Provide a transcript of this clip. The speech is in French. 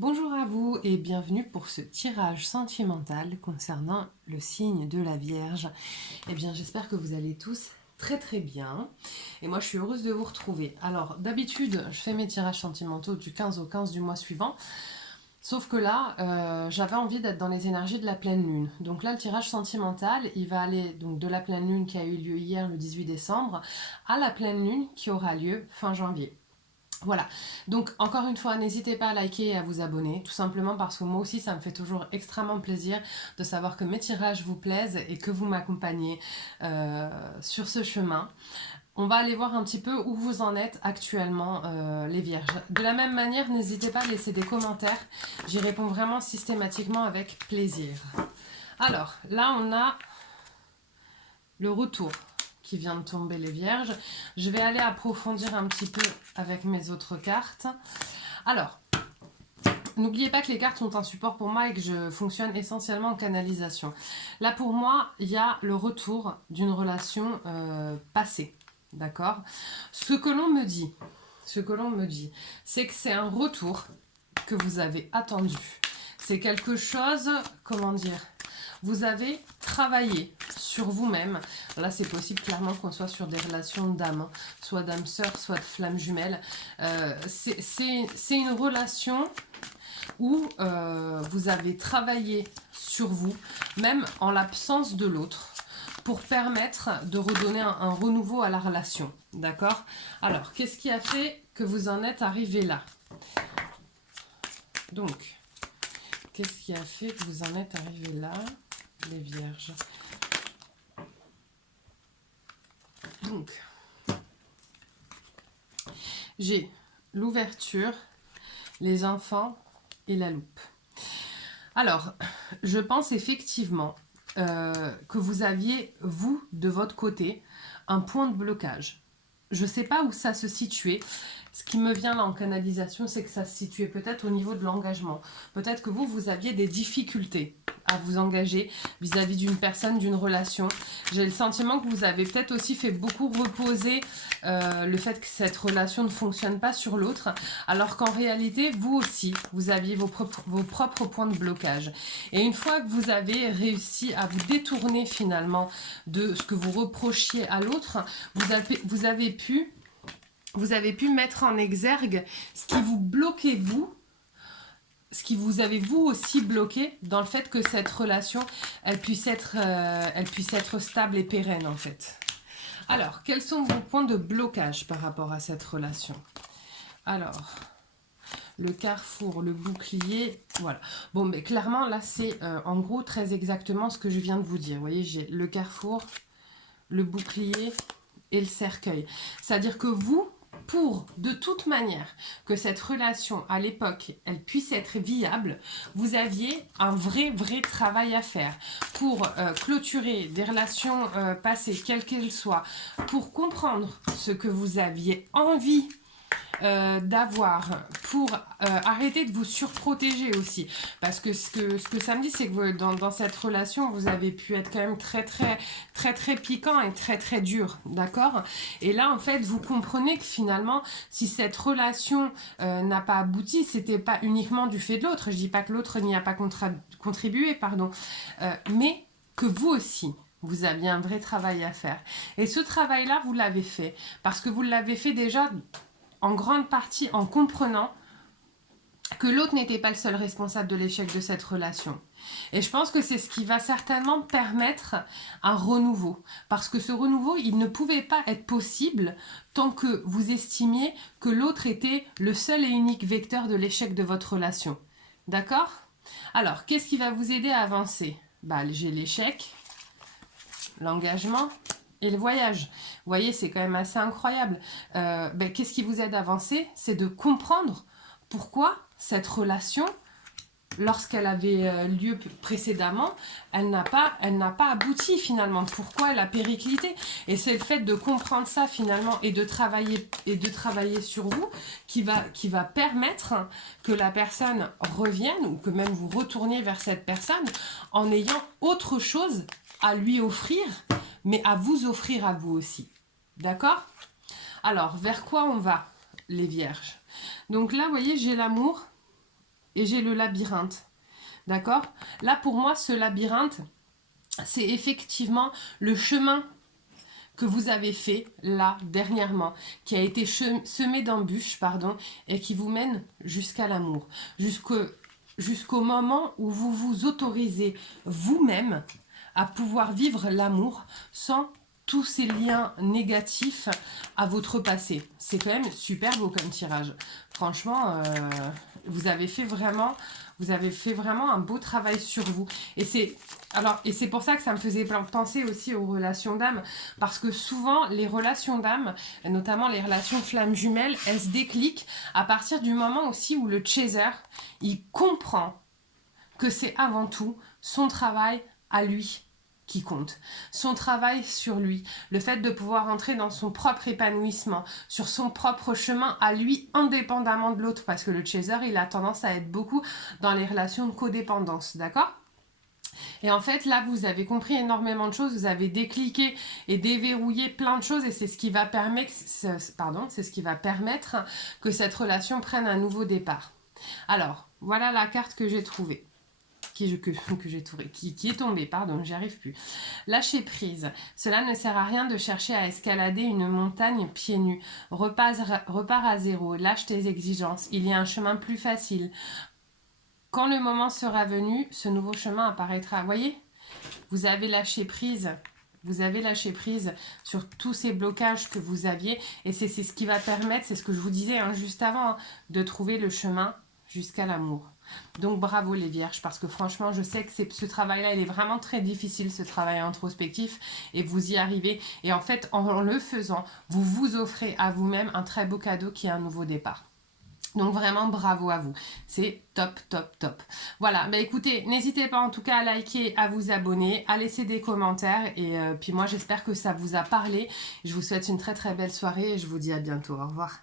Bonjour à vous et bienvenue pour ce tirage sentimental concernant le signe de la Vierge. Eh bien, j'espère que vous allez tous très bien. Et moi, je suis heureuse de vous retrouver. Alors, d'habitude, je fais mes tirages sentimentaux du 15 au 15 du mois suivant. Sauf que là, j'avais envie d'être dans les énergies de la pleine lune. Donc là, le tirage sentimental, il va aller donc de la pleine lune qui a eu lieu hier, le 18 décembre, à la pleine lune qui aura lieu fin janvier. Voilà, donc encore une fois, n'hésitez pas à liker et à vous abonner, tout simplement parce que moi aussi, ça me fait toujours extrêmement plaisir de savoir que mes tirages vous plaisent et que vous m'accompagnez sur ce chemin. On va aller voir un petit peu où vous en êtes actuellement, les vierges. De la même manière, n'hésitez pas à laisser des commentaires, j'y réponds vraiment systématiquement avec plaisir. Alors, là on a le retour qui vient de tomber, les vierges. Je vais aller approfondir un petit peu avec mes autres cartes. Alors, n'oubliez pas que les cartes sont un support pour moi et que je fonctionne essentiellement en canalisation. Là, pour moi, il y a le retour d'une relation passée. D'accord? Ce que l'on me dit, c'est que c'est un retour que vous avez attendu. C'est quelque chose, comment dire, vous avez travaillé sur vous-même. Là, c'est possible clairement qu'on soit sur des relations d'âme, soit d'âme sœur, soit de flamme jumelle. C'est une relation où vous avez travaillé sur vous, même en l'absence de l'autre, pour permettre de redonner un renouveau à la relation. D'accord? Alors, qu'est-ce qui a fait que vous en êtes arrivé là? Donc, qu'est-ce qui a fait que vous en êtes arrivé là, les vierges? Donc, j'ai l'ouverture, les enfants et la loupe. Alors, je pense effectivement que vous aviez, vous, de votre côté, un point de blocage. Je ne sais pas où ça se situait. Ce qui me vient là en canalisation, c'est que ça se situait peut-être au niveau de l'engagement. Peut-être que vous aviez des difficultés à vous engager vis-à-vis d'une personne, d'une relation. J'ai le sentiment que vous avez peut-être aussi fait beaucoup reposer le fait que cette relation ne fonctionne pas sur l'autre, alors qu'en réalité, vous aussi, vous aviez vos propres points de blocage. Et une fois que vous avez réussi à vous détourner finalement de ce que vous reprochiez à l'autre, vous avez pu mettre en exergue ce qui vous bloquait vous, ce qui vous avez vous aussi bloqué dans le fait que cette relation, elle puisse être stable et pérenne en fait. Alors, quels sont vos points de blocage par rapport à cette relation? Alors, le carrefour, le bouclier, voilà. Bon, mais clairement, là, c'est en gros très exactement ce que je viens de vous dire. Vous voyez, j'ai le carrefour, le bouclier et le cercueil. C'est-à-dire que vous, pour de toute manière que cette relation à l'époque elle puisse être viable, vous aviez un vrai travail à faire pour clôturer des relations passées, quelles qu'elles soient, pour comprendre ce que vous aviez envie d'avoir, pour arrêter de vous surprotéger aussi, parce que ce que ça me dit, c'est que dans cette relation vous avez pu être quand même très piquant et très dur, d'accord? Et là en fait vous comprenez que finalement si cette relation n'a pas abouti, c'était pas uniquement du fait de l'autre, je dis pas que l'autre n'y a pas contribué, pardon, mais que vous aussi vous aviez un vrai travail à faire. Et ce travail-là, vous l'avez fait. Parce que vous l'avez fait déjà en grande partie en comprenant que l'autre n'était pas le seul responsable de l'échec de cette relation. Et je pense que c'est ce qui va certainement permettre un renouveau. Parce que ce renouveau, il ne pouvait pas être possible tant que vous estimiez que l'autre était le seul et unique vecteur de l'échec de votre relation. D'accord? Alors, qu'est-ce qui va vous aider à avancer? J'ai l'échec, l'engagement et le voyage. Vous voyez, c'est quand même assez incroyable. Qu'est-ce qui vous aide à avancer? C'est de comprendre pourquoi cette relation, lorsqu'elle avait lieu précédemment, elle n'a pas abouti finalement. Pourquoi elle a périclité? Et c'est le fait de comprendre ça finalement et de travailler sur vous qui va permettre que la personne revienne ou que même vous retourniez vers cette personne en ayant autre chose à lui offrir, mais à vous offrir à vous aussi. D'accord? Alors, vers quoi on va, les vierges? Donc là, vous voyez, j'ai l'amour, et j'ai le labyrinthe. D'accord? Là, pour moi, ce labyrinthe, c'est effectivement le chemin que vous avez fait là dernièrement, qui a été semé d'embûches, pardon, et qui vous mène jusqu'à l'amour, jusqu'au moment où vous vous autorisez vous-même à pouvoir vivre l'amour sans tous ces liens négatifs à votre passé. C'est quand même super beau comme tirage. Franchement, vous avez fait vraiment un beau travail sur vous. Et c'est pour ça que ça me faisait penser aussi aux relations d'âme, parce que souvent les relations d'âme, notamment les relations flammes jumelles, elles se décliquent à partir du moment aussi où le chaser, il comprend que c'est avant tout son travail à lui qui compte, son travail sur lui, le fait de pouvoir entrer dans son propre épanouissement, sur son propre chemin à lui, indépendamment de l'autre, parce que le chaser, il a tendance à être beaucoup dans les relations de codépendance, d'accord ? Et en fait, là, vous avez compris énormément de choses, vous avez décliqué et déverrouillé plein de choses, et c'est ce qui va permettre, que cette relation prenne un nouveau départ. Alors, voilà la carte que j'ai trouvée. Qui est tombée, pardon, j'y arrive plus. Lâcher prise. Cela ne sert à rien de chercher à escalader une montagne pieds nus. Repars à zéro, lâche tes exigences. Il y a un chemin plus facile. Quand le moment sera venu, ce nouveau chemin apparaîtra. Vous voyez ? Vous avez lâché prise. Vous avez lâché prise sur tous ces blocages que vous aviez. Et c'est ce qui va permettre, c'est ce que je vous disais juste avant, de trouver le chemin jusqu'à l'amour. Donc bravo les vierges, parce que franchement je sais que ce travail-là, il est vraiment très difficile, ce travail introspectif, et vous y arrivez. Et en fait, en le faisant, vous vous offrez à vous-même un très beau cadeau qui est un nouveau départ. Donc vraiment bravo à vous, c'est top top top. Voilà, bah écoutez, n'hésitez pas en tout cas à liker, à vous abonner, à laisser des commentaires, et puis moi j'espère que ça vous a parlé. Je vous souhaite une très très belle soirée et je vous dis à bientôt, au revoir.